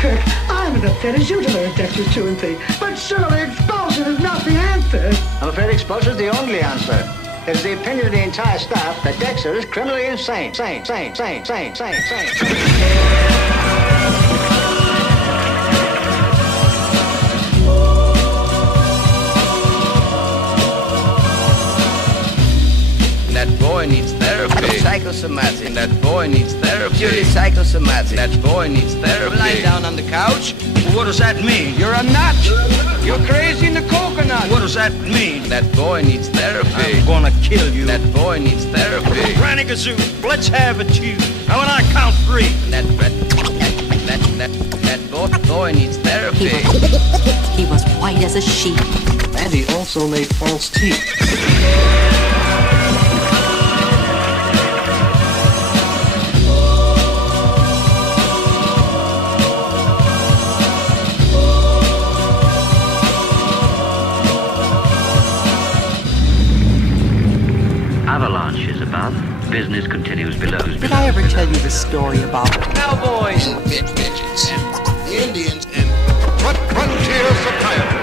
Kirk, I'm as upset as you to learn Dexter's 2 and 3. But surely expulsion is not the answer. I'm afraid expulsion is the only answer. It is the opinion of the entire staff that Dexter is criminally insane. Sane. That boy needs therapy. Psychosomatic. That boy needs therapy. Purely psychosomatic. That boy needs therapy. Lying down on the couch. What does that mean? You're a nut. You're crazy in the coconut. What does that mean? That boy needs therapy. I'm gonna kill you. That boy needs therapy. Granny Gazoo, let's have it, you. Now when I count 3. That boy needs therapy. He was white as a sheet. And he also made false teeth. Avalanche is above, business continues below. Did I ever tell you the story about Cowboys. Midgets. And the Indians. And frontier psychiatry.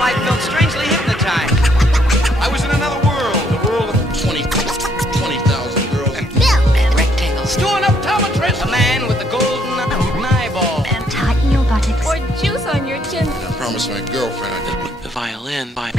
I felt strangely hypnotized. I was in another world. The world of 20,000 girls. And rectangles? Doing optometrist. A man with a golden eyeball. And tighten your buttocks. Or juice on your chin. I promised my girlfriend I'd the violin by